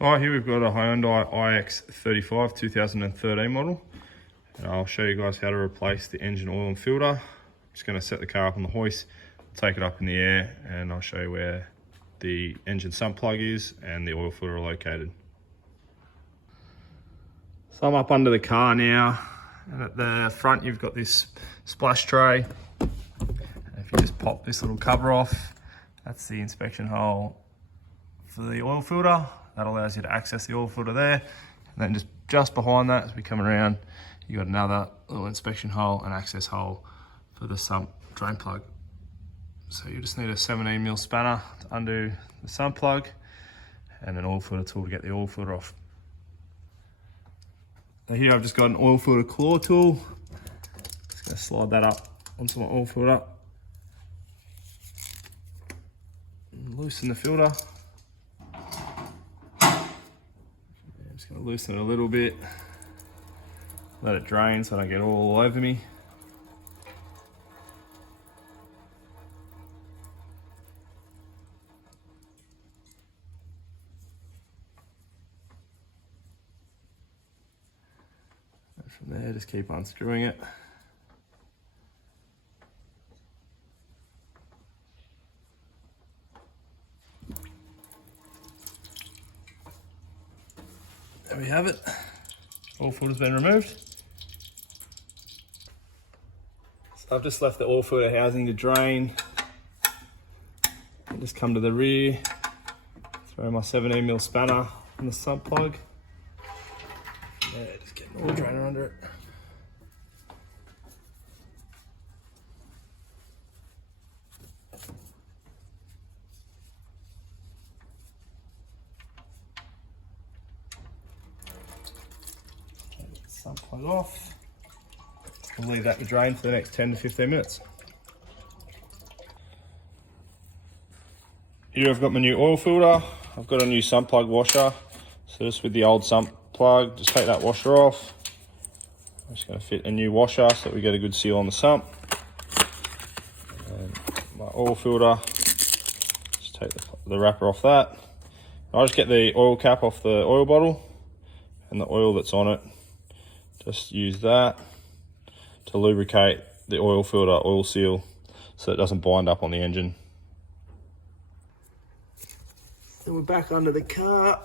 Alright, here we've got a Hyundai IX35 2013 model, and I'll show you guys how to replace the engine oil and filter. I'm just going to set the car up on the hoist, take it up in the air, and I'll show you where the engine sump plug is and the oil filter are located. So I'm up under the car now, and at the front you've got this splash tray. And if you just pop this little cover off, that's the inspection hole for the oil filter. That allows you to access the oil filter there. And then just behind that, as we come around, you got another little inspection hole and access hole for the sump drain plug. So you just need a 17mm spanner to undo the sump plug and an oil filter tool to get the oil filter off. So here I've just got an oil filter claw tool. Just gonna slide that up onto my oil filter. And loosen the filter. Just gonna loosen it a little bit. Let it drain so I don't get all over me. And from there, just keep unscrewing it. There we have it. Oil filter's been removed. So I've just left the oil filter housing to drain. I'll just come to the rear, throw my 17mm spanner in the sump plug. Yeah, just get an oil drainer under it. Sump plug off. We'll leave that to drain for the next 10 to 15 minutes. Here I've got my new oil filter. I've got a new sump plug washer. So just with the old sump plug, just take that washer off. I'm just going to fit a new washer so that we get a good seal on the sump. And my oil filter, just take the wrapper off that. I'll just get the oil cap off the oil bottle and the oil that's on it. Just use that to lubricate the oil filter oil seal so it doesn't bind up on the engine. Then we're back under the car.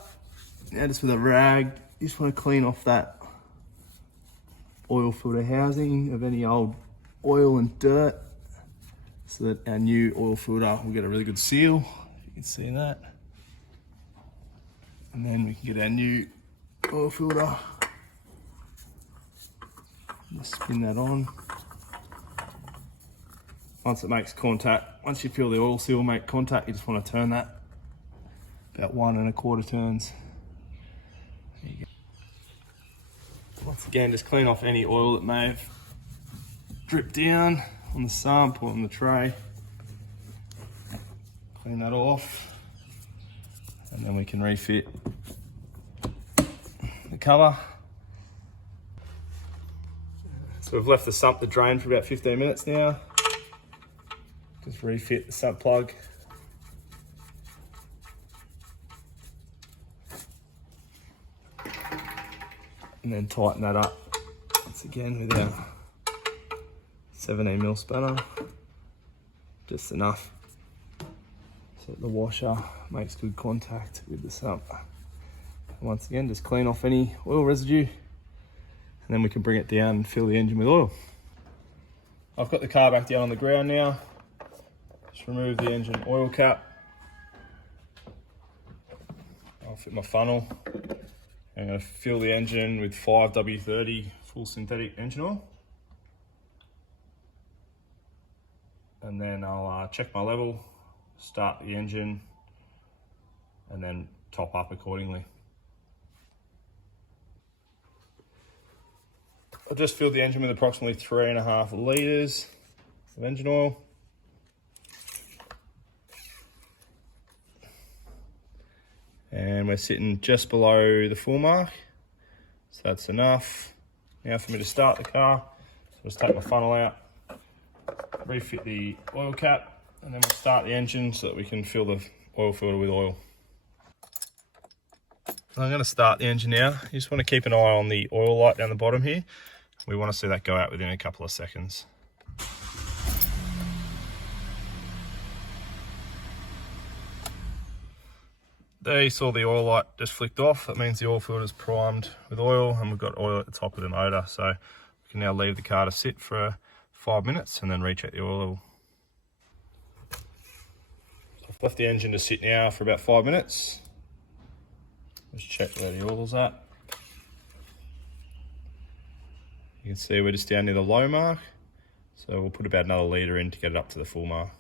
Now just with a rag, you just want to clean off that oil filter housing of any old oil and dirt so that our new oil filter will get a really good seal, if you can see that. And then we can get our new oil filter. Just spin that on. Once it makes contact, once you feel the oil seal make contact, you just want to turn that about 1 1/4 turns. There you go. Once again, just clean off any oil that may have dripped down on the sump or on the tray. Clean that off, and then we can refit the cover. So we've left the sump to drain for about 15 minutes now. Just refit the sump plug. And then tighten that up once again with our 17mm spanner. Just enough so that the washer makes good contact with the sump. And once again, just clean off any oil residue. And then we can bring it down and fill the engine with oil. I've got the car back down on the ground now. Just remove the engine oil cap. I'll fit my funnel. I'm going to fill the engine with 5W30 full synthetic engine oil. And then I'll check my level, start the engine, and then top up accordingly. I just filled the engine with approximately 3.5 litres of engine oil. And we're sitting just below the full mark. So that's enough. Now for me to start the car, so just take my funnel out, refit the oil cap, and then we'll start the engine so that we can fill the oil filter with oil. I'm going to start the engine now. You just want to keep an eye on the oil light down the bottom here. We want to see that go out within a couple of seconds. There you saw the oil light just flicked off. That means the oil filter is primed with oil and we've got oil at the top of the motor. So we can now leave the car to sit for 5 minutes and then recheck the oil level. I've left the engine to sit now for about 5 minutes. Just check where the oil's at. You can see we're just down near the low mark. So we'll put about another litre in to get it up to the full mark.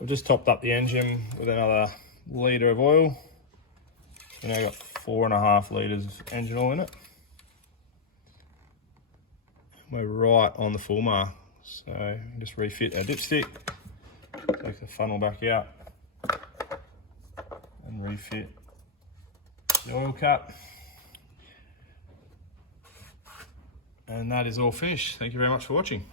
I've just topped up the engine with another litre of oil. So now I've got 4.5 litres of engine oil in it. We're right on the full mark. So just refit our dipstick, take the funnel back out and refit the oil cap. And that is all finished. Thank you very much for watching.